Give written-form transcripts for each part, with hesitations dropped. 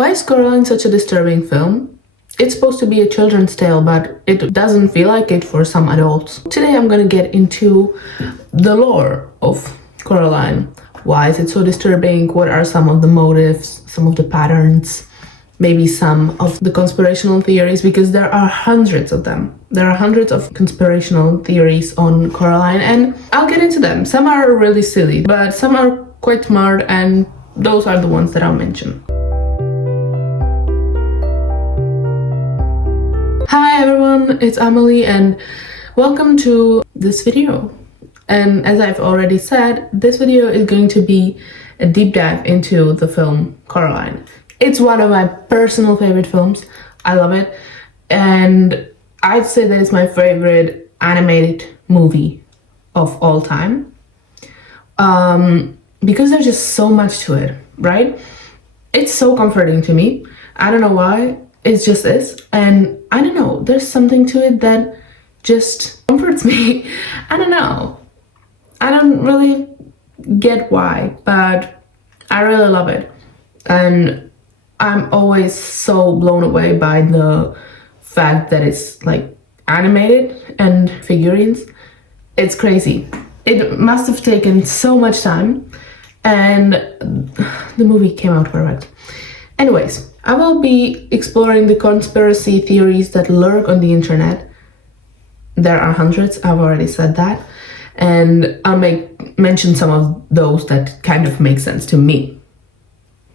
Why is Coraline such a disturbing film? It's supposed to be a children's tale, but it doesn't feel like it for some adults. Today I'm gonna get into the lore of Coraline. Why is it so disturbing? What are some of the motives, some of the patterns, maybe some of the conspirational theories, because there are hundreds of them. There are hundreds of conspirational theories on Coraline, and I'll get into them. Some are really silly, but some are quite smart, and those are the ones that I'll mention. Hi everyone, it's Amelie and welcome to this video. And as I've already said, this video is going to be a deep dive into the film Coraline. It's one of my personal favorite films. I love it. And I'd say that it's my favorite animated movie of all time. Because there's just so much to it, right? It's so comforting to me. I don't know why. It just is. And I don't know, there's something to it that just comforts me. I don't know. I don't really get why, but I really love it. And I'm always so blown away by the fact that it's like animated and figurines. It's crazy. It must have taken so much time, and the movie came out perfect. Anyways, I will be exploring the conspiracy theories that lurk on the internet. There are hundreds, I've already said that. And I'll mention some of those that kind of make sense to me.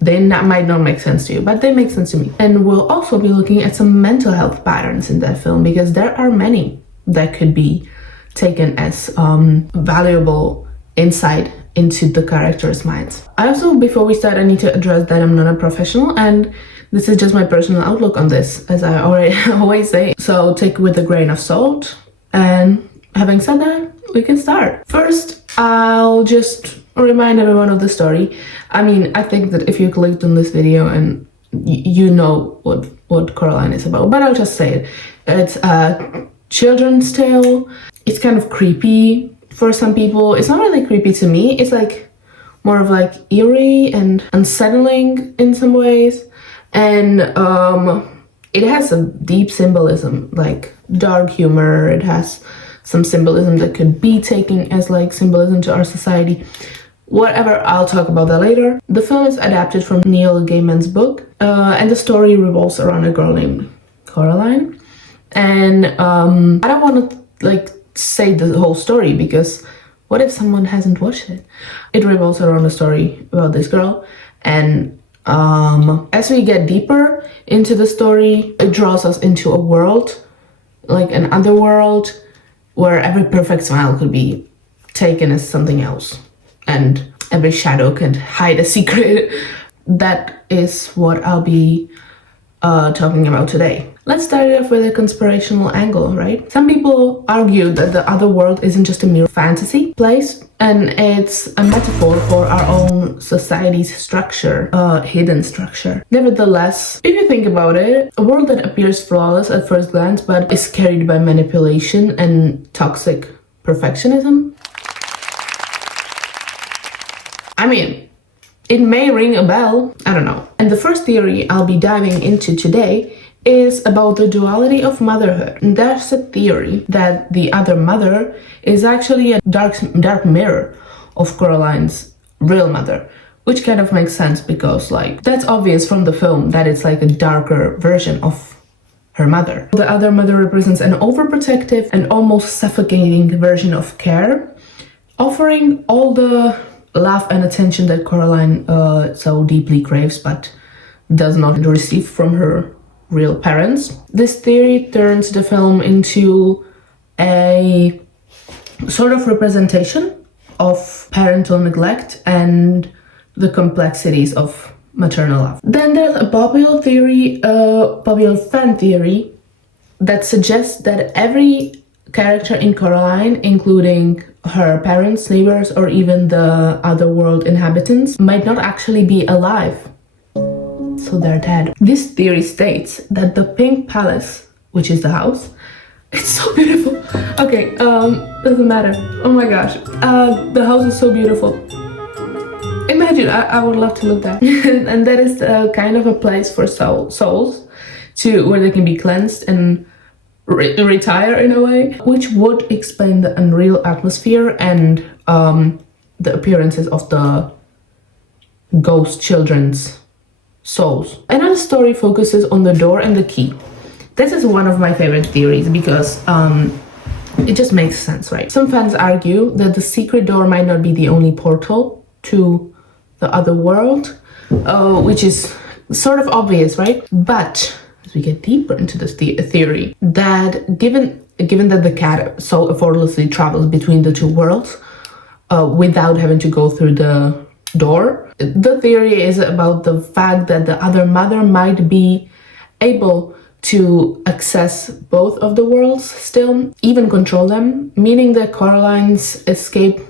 They might not make sense to you, but they make sense to me. And we'll also be looking at some mental health patterns in that film, because there are many that could be taken as valuable insight into the characters' minds. I also, before we start, I need to address that I'm not a professional, and this is just my personal outlook on this, as I already always say. So take it with a grain of salt. And having said that, we can start. First, I'll just remind everyone of the story. I mean, I think that if you clicked on this video and you know what Coraline is about, but I'll just say it. It's a children's tale. It's kind of creepy for some people. It's not really creepy to me. It's like more of like eerie and unsettling in some ways. And it has a deep symbolism, like dark humor. It has some symbolism that could be taken as like symbolism to our society. Whatever, I'll talk about that later. The film is adapted from Neil Gaiman's book, and the story revolves around a girl named Coraline. And I don't want to like say the whole story, because what if someone hasn't watched it? It revolves around a story about this girl, and as we get deeper into the story, it draws us into a world, like an underworld, where every perfect smile could be taken as something else, and every shadow can hide a secret. That is what I'll be talking about today. Let's start it off with a conspirational angle, right? Some people argue that the other world isn't just a mere fantasy place, and it's a metaphor for our own society's structure, hidden structure. Nevertheless, if you think about it, a world that appears flawless at first glance but is carried by manipulation and toxic perfectionism. I mean, it may ring a bell, I don't know. And the first theory I'll be diving into today is about the duality of motherhood. And there's a theory that the other mother is actually a dark mirror of Coraline's real mother, which kind of makes sense because like that's obvious from the film that it's like a darker version of her mother. The other mother represents an overprotective and almost suffocating version of care, offering all the love and attention that Coraline so deeply craves but does not receive from her real parents. This theory turns the film into a sort of representation of parental neglect and the complexities of maternal love. Then there's a popular fan theory that suggests that every character in Coraline, including her parents, neighbors, or even the otherworld inhabitants, might not actually be alive. So they're dead. This theory states that the Pink Palace, which is the house, it's so beautiful. Okay, doesn't matter. Oh my gosh. The house is so beautiful. It Imagine, I would love to live there. And that is kind of a place for souls to where they can be cleansed and retire in a way, which would explain the unreal atmosphere and the appearances of the ghost children's souls. Another story focuses on the door and the key. This is one of my favorite theories because it just makes sense, right? Some fans argue that the secret door might not be the only portal to the other world, which is sort of obvious, right? But as we get deeper into this theory, that given that the cat so effortlessly travels between the two worlds without having to go through the door, the theory is about the fact that the other mother might be able to access both of the worlds still, even control them, meaning that Coraline's escape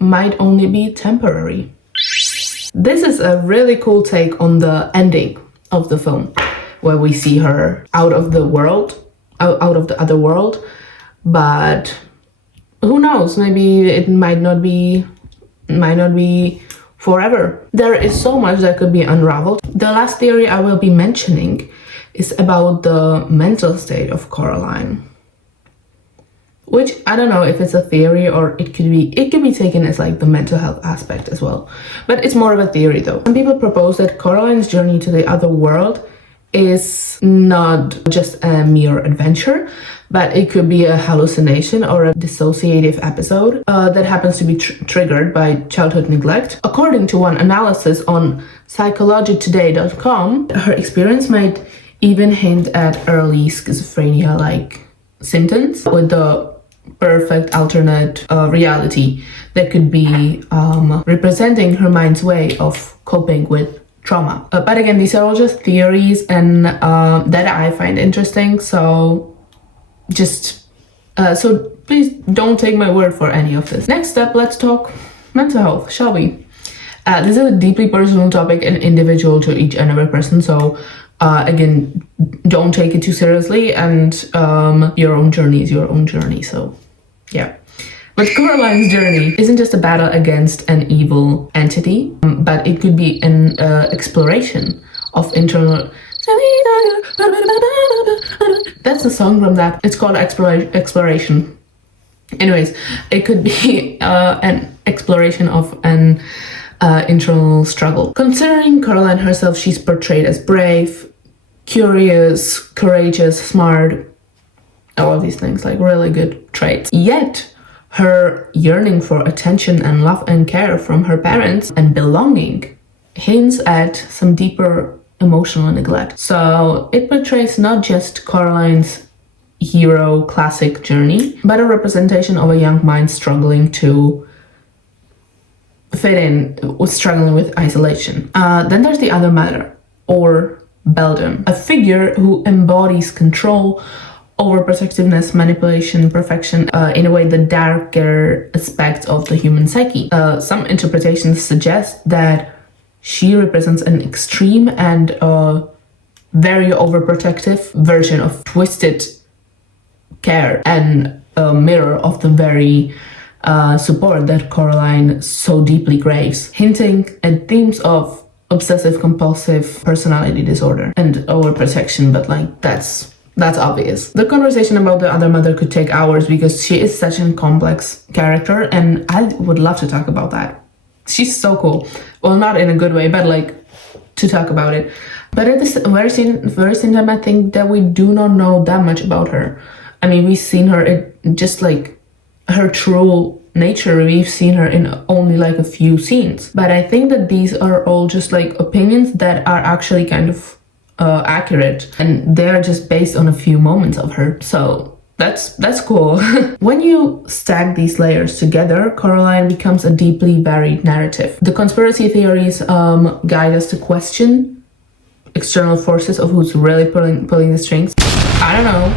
might only be temporary. This is a really cool take on the ending of the film, where we see her out of the world, out of the other world, but who knows, maybe it might not be forever. There is so much that could be unraveled. The last theory I will be mentioning is about the mental state of Coraline, which I don't know if it's a theory or it could be taken as like the mental health aspect as well, but it's more of a theory though. Some people propose that Coraline's journey to the other world is not just a mere adventure, but it could be a hallucination or a dissociative episode that happens to be triggered by childhood neglect. According to one analysis on psychologytoday.com, her experience might even hint at early schizophrenia-like symptoms, with the perfect alternate reality that could be representing her mind's way of coping with trauma. But again, these are all just theories and that I find interesting, so please don't take my word for any of this. Next up, let's talk mental health, shall we? This is a deeply personal topic and individual to each and every person, so again, don't take it too seriously, and your own journey is your own journey, so yeah. But Coraline's journey isn't just a battle against an evil entity, but it could be an exploration of internal... That's the song from that. It's called Exploration. Anyways, it could be an exploration of an internal struggle. Considering Coraline herself, she's portrayed as brave, curious, courageous, smart, all of these things, like really good traits. Yet, her yearning for attention and love and care from her parents and belonging hints at some deeper emotional neglect. So it portrays not just Coraline's hero classic journey, but a representation of a young mind struggling to fit in, struggling with isolation. Then there's the other mother, or Beldam, a figure who embodies control, overprotectiveness, manipulation, perfection, in a way the darker aspects of the human psyche. Some interpretations suggest that she represents an extreme and very overprotective version of twisted care and a mirror of the very support that Coraline so deeply craves, hinting at themes of obsessive compulsive personality disorder and overprotection, but like that's obvious. The conversation about the other mother could take hours because she is such a complex character, and I would love to talk about that. She's so cool. Well, not in a good way, but like to talk about it. But at the very same time, I think that we do not know that much about her. I mean, we've seen her in just like her true nature. We've seen her in only like a few scenes. But I think that these are all just like opinions that are actually kind of accurate, and they're just based on a few moments of her. So that's cool. When you stack these layers together, Coraline becomes a deeply varied narrative. The conspiracy theories guide us to question external forces of who's really pulling the strings. I don't know.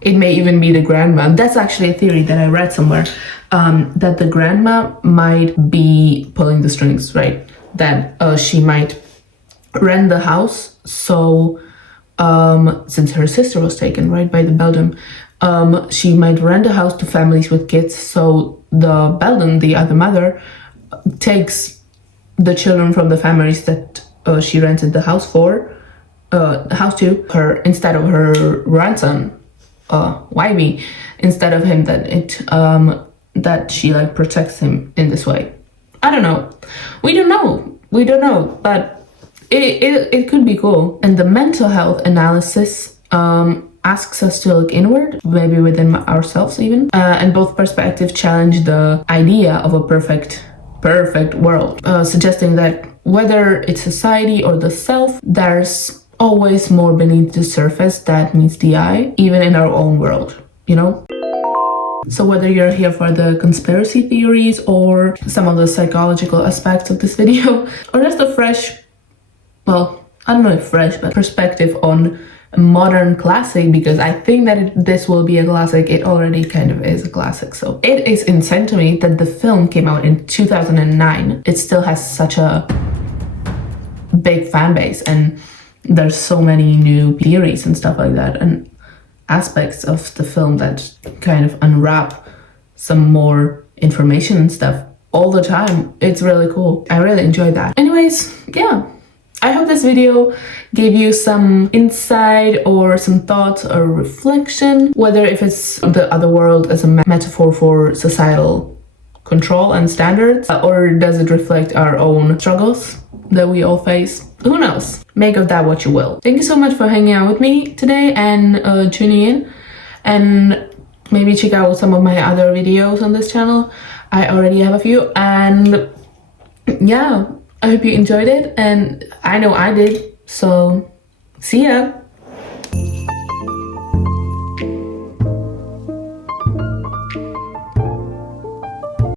It may even be the grandma. That's actually a theory that I read somewhere, that the grandma might be pulling the strings, right? That she might rent the house, so since her sister was taken, right, by the Beldam, she might rent a house to families with kids, so the Beldam, the other mother, takes the children from the families that she rented the house to her, instead of her grandson, Wybie, instead of him, that she like protects him in this way. I don't know. We don't know, but it could be cool. And the mental health analysis asks us to look inward, maybe within ourselves even, and both perspectives challenge the idea of a perfect world, suggesting that whether it's society or the self, there's always more beneath the surface that meets the eye, even in our own world, you know? So whether you're here for the conspiracy theories or some of the psychological aspects of this video, or just a fresh, well, I don't know if fresh, but perspective on a modern classic, because I think that this will be a classic. It already kind of is a classic. So it is insane to me that the film came out in 2009. It still has such a big fan base, and there's so many new theories and stuff like that, and aspects of the film that kind of unwrap some more information and stuff all the time. It's really cool. I really enjoyed that. Anyways, yeah, I hope this video gave you some insight or some thoughts or reflection, whether if it's the other world as a metaphor for societal control and standards, or does it reflect our own struggles that we all face? Who knows? Make of that what you will. Thank you so much for hanging out with me today and tuning in, and maybe check out some of my other videos on this channel. I already have a few, and yeah, I hope you enjoyed it, and I know I did. So see ya.